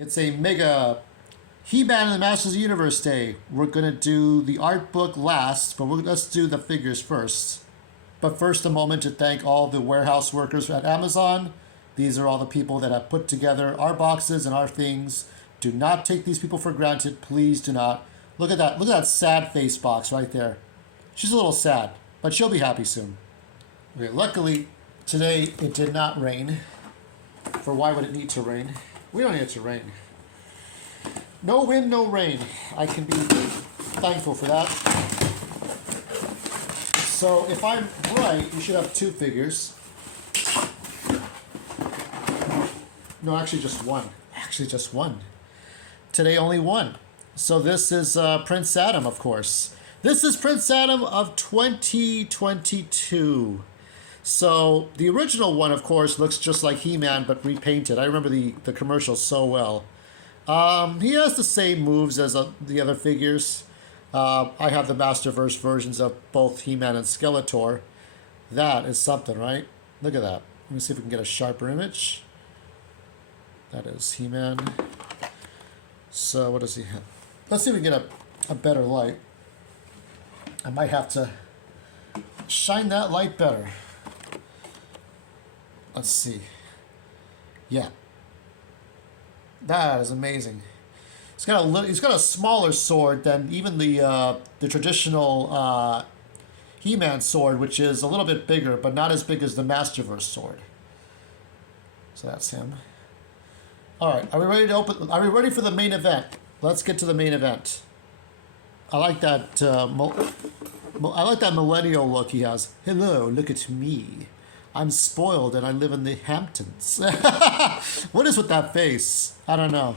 It's a mega He-Man and the Masters of the Universe Day. We're going to do the art book last, but let's do the figures first. But first, a moment to thank all the warehouse workers at Amazon. These are all the people that have put together our boxes and our things. Do not take these people for granted. Please do not. Look at that. Look at that sad face box right there. She's a little sad, but she'll be happy soon. Okay, luckily, today it did not rain. For why would it need to rain? We don't need it to rain. No wind, no rain. I can be thankful for that. So if I'm right, we should have two figures. No, actually just one. Actually just one. Today only one. So this is Prince Adam, of course. This is Prince Adam of 2022. So the original one, of course, looks just like He-Man, but repainted. I remember the commercial so well. He has the same moves as the other figures. I have the Masterverse versions of both He-Man and Skeletor. That is something, right? Look at that. Let me see if we can get a sharper image. That is He-Man. So what does he have? Let's see if we can get a better light. I might have to shine that light better. Let's see. Yeah. That is amazing. He's got a smaller sword than even the traditional He-Man sword, which is a little bit bigger, but not as big as the Masterverse sword. So that's him. All right, are we ready to open? Are we ready for the main event? Let's get to the main event. I like that. I like that millennial look he has. Hello, look at me. I'm spoiled and I live in the Hamptons. What is with that face? I don't know.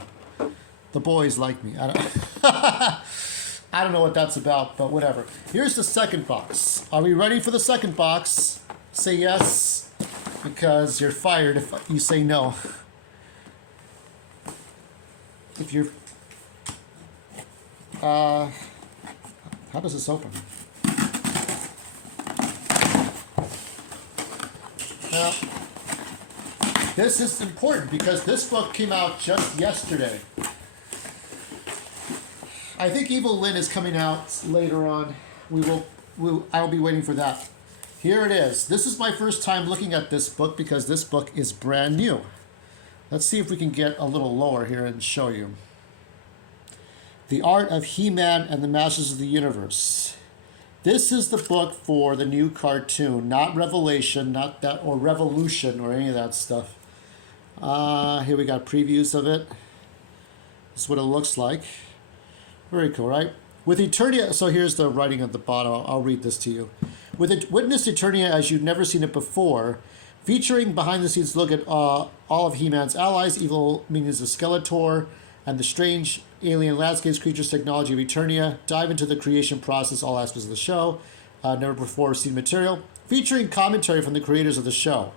The boys like me. I don't know what that's about, but whatever. Here's the second box. Are we ready for the second box? Say yes, because you're fired if you say no. If you're... how does this open? Now, this is important because this book came out just yesterday. I think Evelyn is coming out later on. I'll be waiting for that. Here it is. This is my first time looking at this book because this book is brand new. Let's see if we can get a little lower here and show you. The Art of He-Man and the Masters of the Universe. This is the book for the new cartoon, not Revelation, not that, or Revolution, or any of that stuff. Here we got previews of it. This is what it looks like. Very cool, right? With Eternia, so here's the writing at the bottom. I'll read this to you. Witness Eternia as you've never seen it before, featuring behind-the-scenes look at all of He-Man's allies, evil minions of Skeletor, and the strange alien landscapes, creatures, technology of Eternia. Dive into the creation process, all aspects of the show. Never before seen material. Featuring commentary from the creators of the show.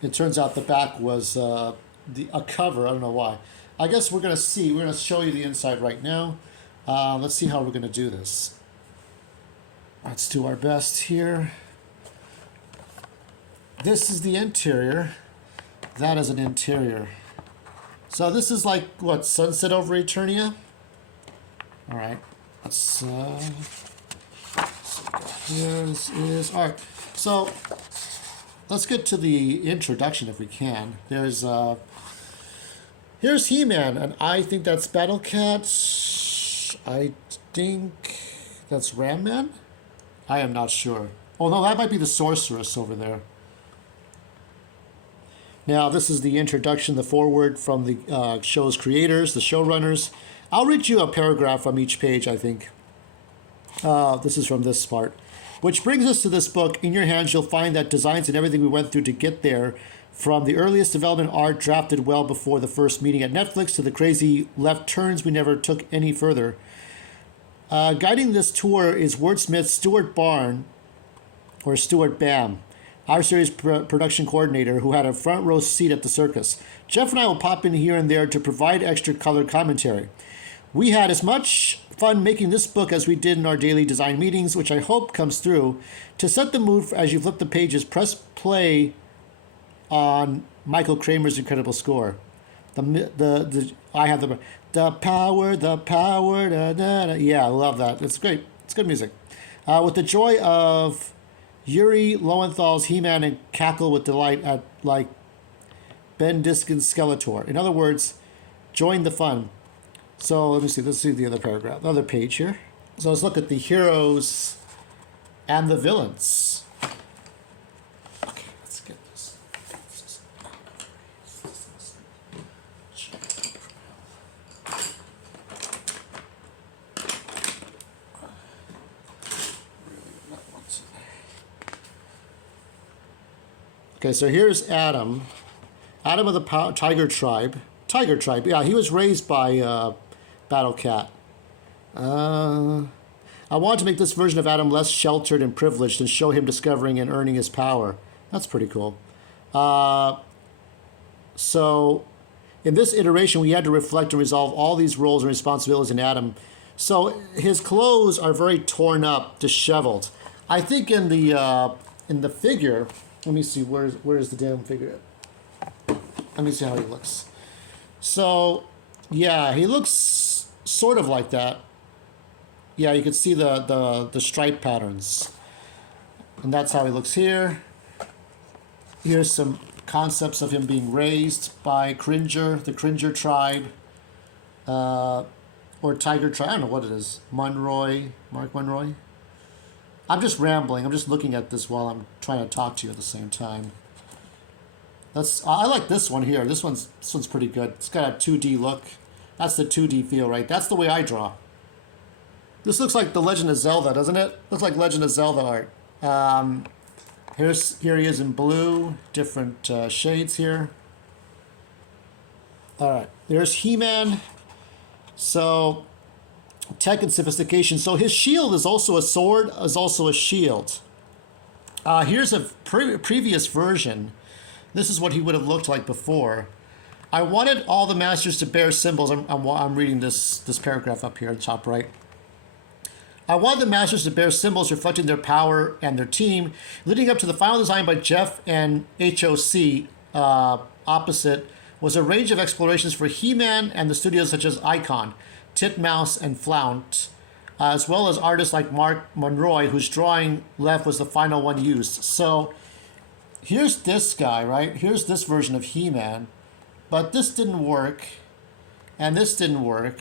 It turns out the back was a cover. I don't know why. I guess we're going to see. We're going to show you the inside right now. Let's see how we're going to do this. Let's do our best here. This is the interior. That is an interior. So this is like, what, Sunset over Eternia? All right. Let's, here this is, all right. So let's get to the introduction if we can. Here's He-Man, and I think that's Battle Cat. I think that's Ram Man? I am not sure. Oh no, that might be the Sorceress over there. Now, this is the introduction, the foreword from the show's creators, the showrunners. I'll read you a paragraph from each page, I think. This is from this part. Which brings us to this book. In your hands, you'll find that designs and everything we went through to get there, from the earliest development art drafted well before the first meeting at Netflix to the crazy left turns we never took any further. Guiding this tour is wordsmith Stuart Bam, our series production coordinator, who had a front row seat at the circus. Jeff and I will pop in here and there to provide extra color commentary. We had as much fun making this book as we did in our daily design meetings, which I hope comes through. To set the mood as you flip the pages, press play on Michael Kramer's incredible score. I have the power, da, da, da. Yeah, I love that. It's great. It's good music. With the joy of Yuri Lowenthal's He-Man and cackle with delight at like Ben Diskin's Skeletor. In other words, join the fun. So let me see. Let's see the other paragraph, the other page here. So let's look at the heroes and the villains. Okay, let's get this. Okay, so here's Adam. Adam of the Tiger Tribe. Tiger Tribe, yeah, he was raised by Battle Cat. I wanted to make this version of Adam less sheltered and privileged and show him discovering and earning his power. That's pretty cool. So in this iteration, we had to reflect and resolve all these roles and responsibilities in Adam. So his clothes are very torn up, disheveled. I think in the figure, let me see, where's the damn figure? Let me see how he looks. So, yeah, he looks sort of like that. Yeah, you can see the stripe patterns. And that's how he looks here. Here's some concepts of him being raised by Cringer, the Cringer tribe. Or Tiger tribe, I don't know what it is. Mark Monroy. I'm just rambling. I'm just looking at this while I'm trying to talk to you at the same time. I like this one here. This one's pretty good. It's got a 2D look. That's the 2D feel, right? That's the way I draw. This looks like The Legend of Zelda, doesn't it? Looks like Legend of Zelda art. Here he is in blue, different shades here. All right, there's He-Man. So, tech and sophistication. So his shield is also a sword, is also a shield. Here's a previous version. This is what he would have looked like before. I wanted all the masters to bear symbols. I'm reading this paragraph up here at the top right. I wanted the masters to bear symbols reflecting their power and their team, leading up to the final design by Jeff and HOC. Opposite was a range of explorations for He-Man and the studios such as Icon, Titmouse, and Flount, as well as artists like Mark Monroy, whose drawing left was the final one used. So here's this guy, right? Here's this version of He-Man, but this didn't work, and this didn't work,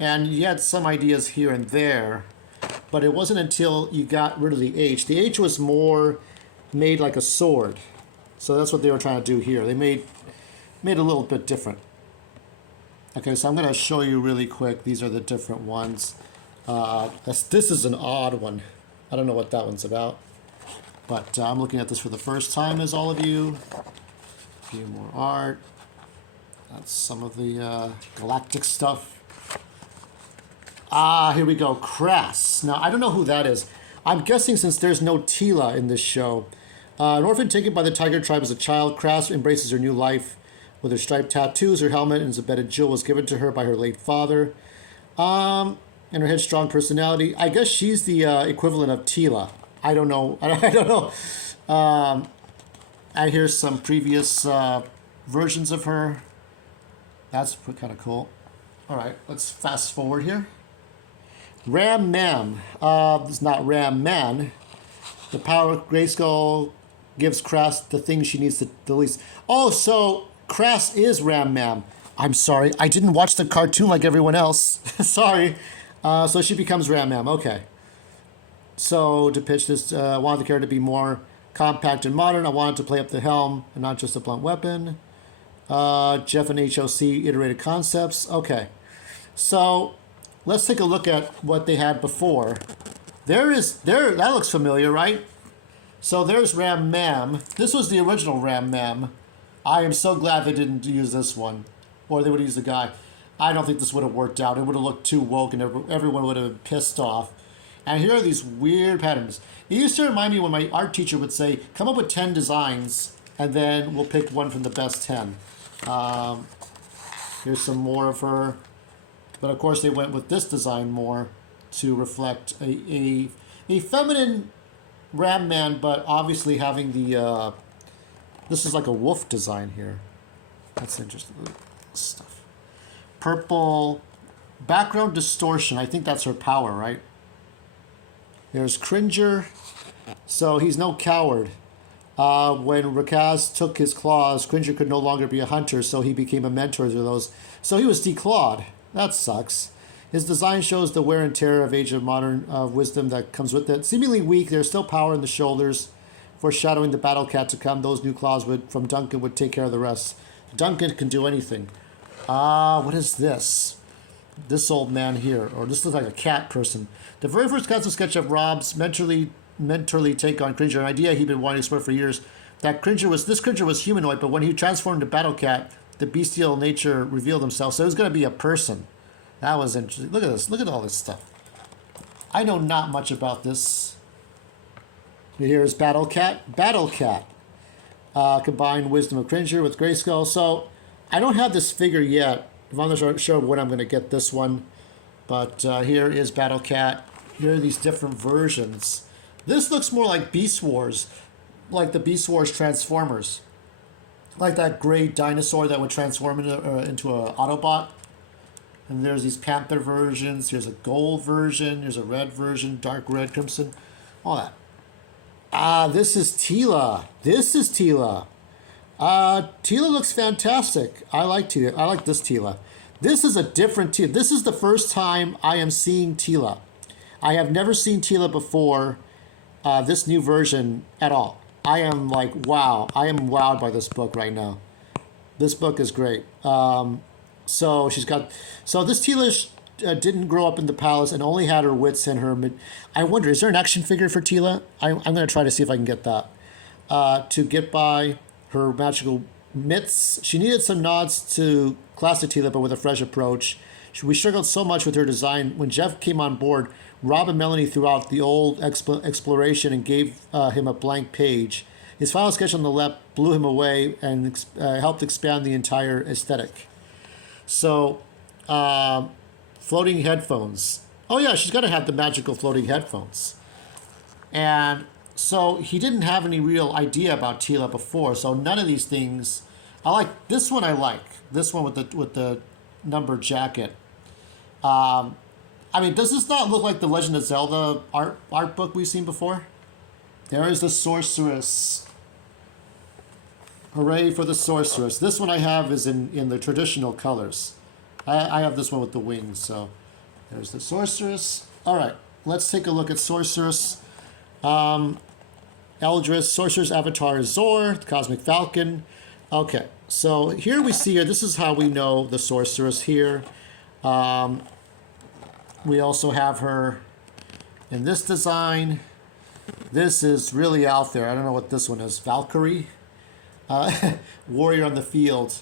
and you had some ideas here and there, but it wasn't until you got rid of the H. The H was more made like a sword, so that's what they were trying to do here. They made it a little bit different. Okay, so I'm going to show you really quick. These are the different ones. This is an odd one. I don't know what that one's about. But I'm looking at this for the first time as all of you. A few more art. That's some of the galactic stuff. Here we go. Crass. Now, I don't know who that is. I'm guessing since there's no Teela in this show. An orphan taken by the Tiger Tribe as a child, Crass embraces her new life. With her striped tattoos, her helmet, and Zabetta jewel was given to her by her late father. And her headstrong personality. I guess she's the equivalent of Teela. I don't know. I don't know. And here's some previous versions of her. That's kind of cool. All right, let's fast forward here. Ram Man. This is not Ram Man. The power of Grayskull gives Crass the thing she needs the least. Oh, so Crass is Ram Man. I'm sorry, I didn't watch the cartoon like everyone else. Sorry. So she becomes Ram Man. Okay. So to pitch this, I wanted the character to be more compact and modern. I wanted to play up the helm and not just a blunt weapon. Jeff and HOC iterated concepts. Okay. So let's take a look at what they had before. That looks familiar, right? So there's Ram Man. This was the original Ram Man. I am so glad they didn't use this one. Or they would use the guy. I don't think this would have worked out. It would have looked too woke and everyone would have been pissed off. And here are these weird patterns. It used to remind me when my art teacher would say, come up with 10 designs and then we'll pick one from the best 10. Here's some more of her. But of course they went with this design more to reflect a feminine Ram Man, but obviously having the... this is like a wolf design here. That's interesting. stuff. Purple background distortion. I think that's her power, right? There's Cringer. So he's no coward. When Rakaz took his claws, Cringer could no longer be a hunter, so he became a mentor to those. So he was declawed. That sucks. His design shows the wear and tear of age of modern wisdom that comes with it. Seemingly weak, there's still power in the shoulders, foreshadowing the Battle Cat to come. Those new claws from Duncan would take care of the rest. Duncan can do anything. What is this? This old man here, or this looks like a cat person. The very first concept sketch of Rob's mentorly take on Cringer, an idea he'd been wanting to explore for years. This Cringer was humanoid, but when he transformed to Battle Cat, the bestial nature revealed himself. So it was going to be a person. That was interesting. Look at this. Look at all this stuff. I know not much about this. Here's Battle Cat. Battle Cat. Combined wisdom of Cringer with Grayskull. So I don't have this figure yet. I'm not sure when I'm going to get this one. But here is Battle Cat. Here are these different versions. This looks more like Beast Wars. Like the Beast Wars Transformers. Like that gray dinosaur that would transform into an Autobot. And there's these Panther versions. Here's a gold version. There's a red version, dark red, crimson, all that. This is Teela. This is Teela. Teela looks fantastic. I like Teela. I like this Teela. This is a different Teela. This is the first time I am seeing Teela. I have never seen Teela before this new version at all. I am like, wow. I am wowed by this book right now. This book is great. So this Teela didn't grow up in the palace and only had her wits and her. I wonder, is there an action figure for Teela? I'm going to try to see if I can get that. To get by her magical mitts, she needed some nods to classic Teela, but with a fresh approach. We struggled so much with her design. When Jeff came on board, Rob and Melanie threw out the old exploration and gave him a blank page. His final sketch on the left blew him away and helped expand the entire aesthetic. So, floating headphones. Oh yeah, she's got to have the magical floating headphones. And so he didn't have any real idea about Teela before. So none of these things. I like this one. I like this one with the numbered jacket. I mean, does this not look like the Legend of Zelda art book we've seen before? There is the Sorceress. Hooray for the Sorceress. This one I have is in the traditional colors. I have this one with the wings, so there's the Sorceress. All right, let's take a look at Sorceress. Eldris, Sorceress avatar is Zor, the Cosmic Falcon. Okay, so here we see her. This is how we know the Sorceress here. We also have her in this design. This is really out there. I don't know what this one is. Valkyrie. Warrior on the field.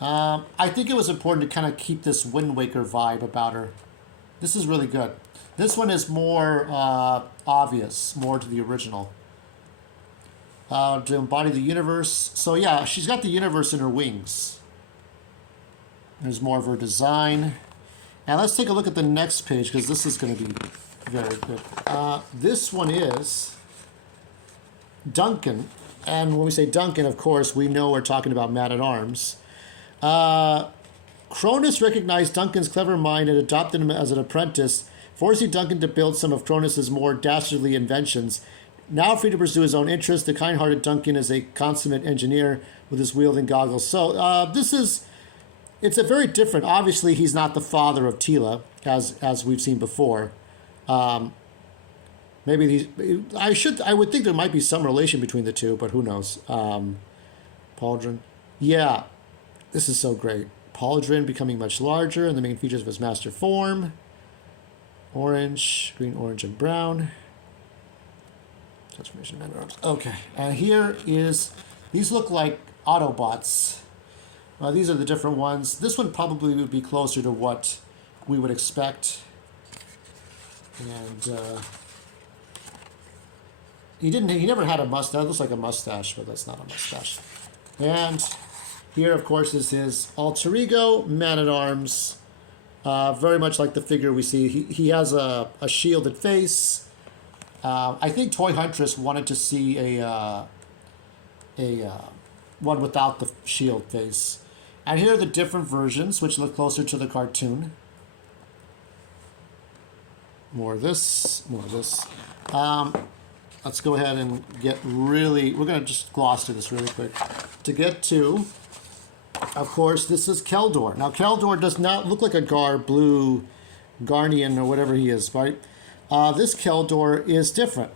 I think it was important to kind of keep this Wind Waker vibe about her. This is really good. This one is more obvious, more to the original. To embody the universe. So yeah, she's got the universe in her wings. There's more of her design. And let's take a look at the next page, because this is going to be very good. This one is Duncan. And when we say Duncan, of course, we know we're talking about Man-At-Arms. Cronus recognized Duncan's clever mind and adopted him as an apprentice, forcing Duncan to build some of Cronus's more dastardly inventions. Now free to pursue his own interests, the kind-hearted Duncan is a consummate engineer with his wielding goggles. So it's a very different. Obviously, he's not the father of Teela, as we've seen before. Maybe I would think there might be some relation between the two, but who knows? Pauldron. Yeah, this is so great. Pauldron becoming much larger, and the main features of his master form. Orange, green, orange, and brown. Transformation Man-At-Arms. Okay, and here is, these look like Autobots. These are the different ones. This one probably would be closer to what we would expect. And he never had a mustache. It looks like a mustache, but that's not a mustache. And here, of course, is his alter ego, Man-At-Arms. Very much like the figure we see. He has a shielded face. I think Toy Huntress wanted to see a one without the shield face. And here are the different versions, which look closer to the cartoon. More of this, more of this. Let's go ahead and get really, we're going to just gloss through this really quick. To get to, of course, this is Keldor. Now, Keldor does not look like a blue Garnian or whatever he is, right? This Keldor is different.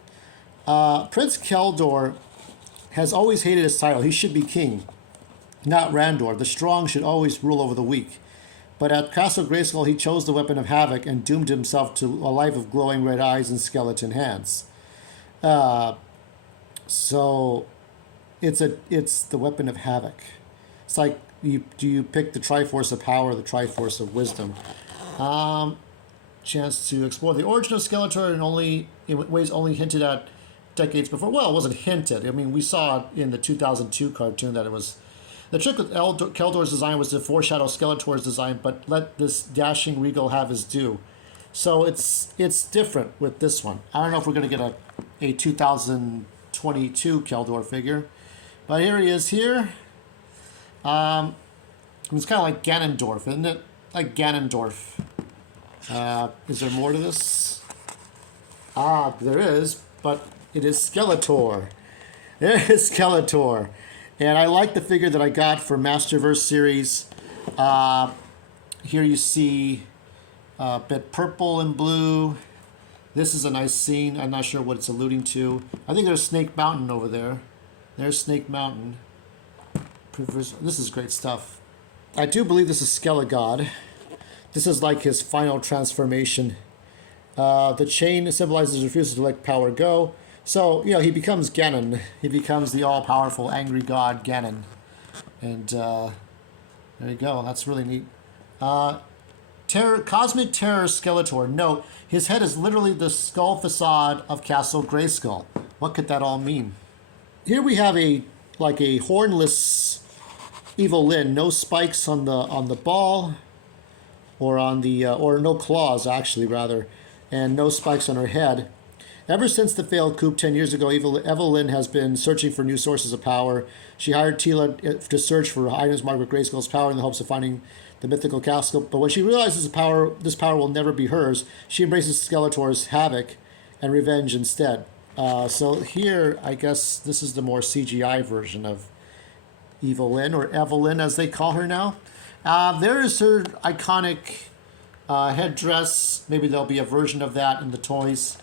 Prince Keldor has always hated his title. He should be king, not Randor. The strong should always rule over the weak. But at Castle Grayskull, he chose the weapon of havoc and doomed himself to a life of glowing red eyes and skeleton hands. So it's the weapon of havoc. It's like, do you pick the Triforce of Power or the Triforce of Wisdom? Chance to explore the origin of Skeletor in ways only hinted at decades before. Well, it wasn't hinted. I mean, we saw in the 2002 cartoon that it was. The trick with Keldor's design was to foreshadow Skeletor's design, but let this dashing regal have his due. So it's different with this one. I don't know if we're going to get a 2022 Keldor figure, but here he is here. It's kind of like Ganondorf, isn't it? Like Ganondorf. Is there more to this? There is, but it is Skeletor. It is Skeletor. And I like the figure that I got for Masterverse series. Here you see a bit purple and blue. This is a nice scene. I'm not sure what it's alluding to. I think there's Snake Mountain over there. There's Snake Mountain. This is great stuff. I do believe this is Skelegod. This is like his final transformation. The chain symbolizes his refusal to let power go. So, he becomes Ganon. He becomes the all-powerful angry god Ganon. And there you go. That's really neat. Cosmic Terror Skeletor. Note, his head is literally the skull facade of Castle Grayskull. What could that all mean? Here we have a hornless Evelyn. No spikes on the ball, or on the or no claws actually rather, and no spikes on her head. Ever since the failed coup 10 years ago, Evelyn has been searching for new sources of power. She hired Teela to search for items marked with Grayskull's power in the hopes of finding the mythical castle. But when she realizes this power will never be hers, she embraces Skeletor's havoc and revenge instead. So here, I guess this is the more CGI version of Evelyn, or Evelyn as they call her now. There is her iconic headdress. Maybe there'll be a version of that in the toys.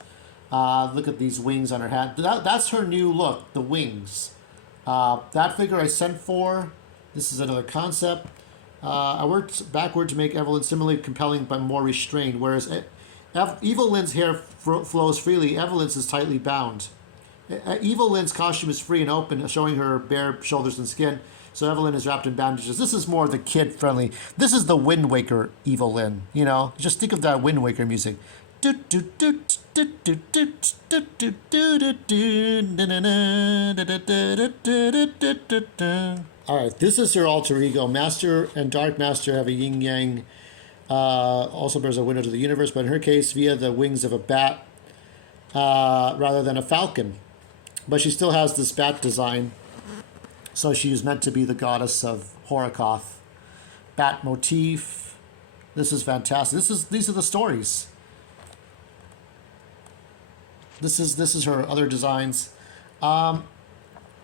Look at these wings on her head. That's her new look, the wings. That figure I sent for. This is another concept. I worked backward to make Evelyn similarly compelling but more restrained, whereas Evelyn's hair flows freely. Evelyn's is tightly bound. Evelyn's costume is free and open, showing her bare shoulders and skin. So Evelyn is wrapped in bandages. This is more the kid-friendly. This is the Wind Waker Evelyn. Just think of that Wind Waker music. All right, this is her alter ego. Master and Dark Master have a yin-yang, also bears a window to the universe, but in her case, via the wings of a bat rather than a falcon. But she still has this bat design, so she's meant to be the goddess of Horikoth. Bat motif. This is fantastic. These are the stories. This is her other designs.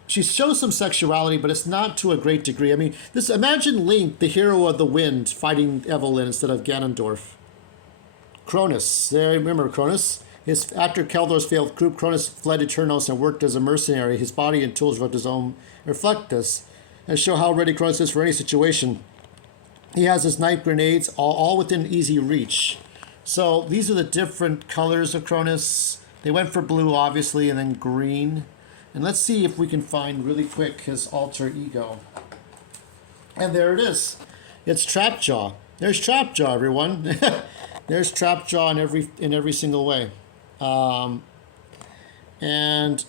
She shows some sexuality, but it's not to a great degree. I mean, imagine Link, the hero of the wind, fighting Evelyn instead of Ganondorf. Cronus. Remember Cronus? After Keldor's failed coup, Cronus fled Eternos and worked as a mercenary. His body and tools of his own reflect this and show how ready Cronus is for any situation. He has his knife grenades all within easy reach. So these are the different colors of Cronus. They went for blue, obviously, and then green. And let's see if we can find really quick his alter ego. And there it is. It's Trap Jaw. There's Trap Jaw, everyone. There's Trap Jaw in every single way. And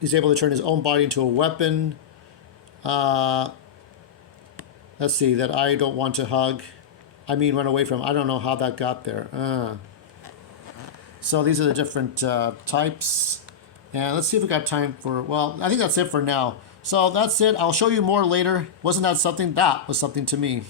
he's able to turn his own body into a weapon. Let's see, that I don't want to hug. Run away from. I don't know how that got there. So these are the different types. And let's see if we got time for, I think that's it for now. So that's it. I'll show you more later. Wasn't that something? That was something to me.